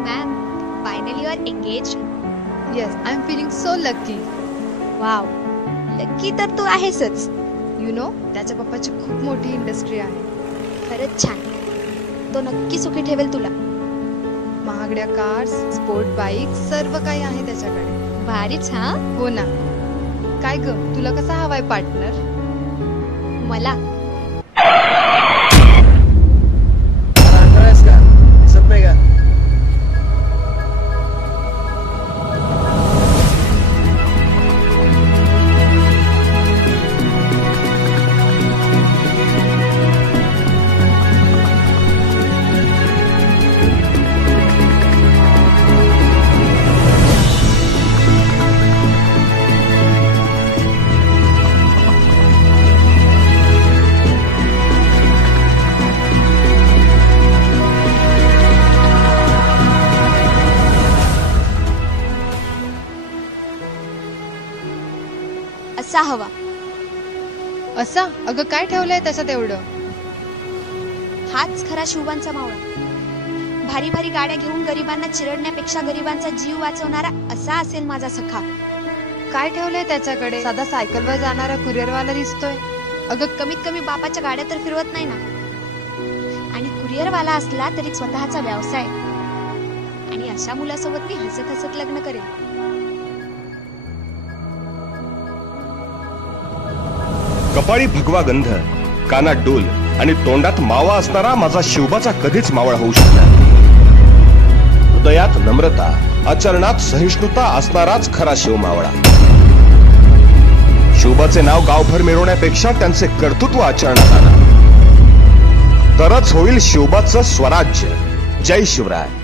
ma'am. Finally, you are engaged. Yes, I'm feeling so lucky. Wow. Lucky तर तू आहेसच. You know, त्याच्या पप्पाची खूप मोठी industry आहे. खरंच छान. तो नक्की सुखी ठेवेल तुला. महागड्या कार्स, स्पोर्ट बाईक सर्व काही आहे त्याच्याकडे. भारीच हा. हो ना. काय ग, तुला कसा हवाय पार्टनर? मला असा हवा. असा? अगं काय ठेवलंय त्याच्यात एवढं? हाच खरा शिवबांचा मावळा. भारी भारी गाड्या घेऊन गरिबांना चिरडण्यापेक्षा गरिबांचा जीव वाचवणारा असा असेल माझा सखा. काय ठेवलंय त्याच्याकडे? साधा सायकलवर जाणारा कुरिअरवाला दिसतोय. अगं कमीत कमी बापाच्या गाड्या तर फिरवत नाही ना. आणि कुरिअरवाला असला तरी स्वतःचा व्यवसाय. आणि अशा मुलासोबत मी हसत हसत लग्न करेन. कपाळी भगवा गंध, कानात डोल आणि तोंडात मावा असणारा माझा शिवबाचा कधीच मावळा होऊ शकला. हृदयात नम्रता, आचरणात सहिष्णुता असणाराच खरा शिव मावळा. शिवबाचे नाव गावभर मिरवण्यापेक्षा त्यांचे कर्तृत्व आचरणात आणा, तरच होईल शिवबाचं स्वराज्य. जय शिवराय.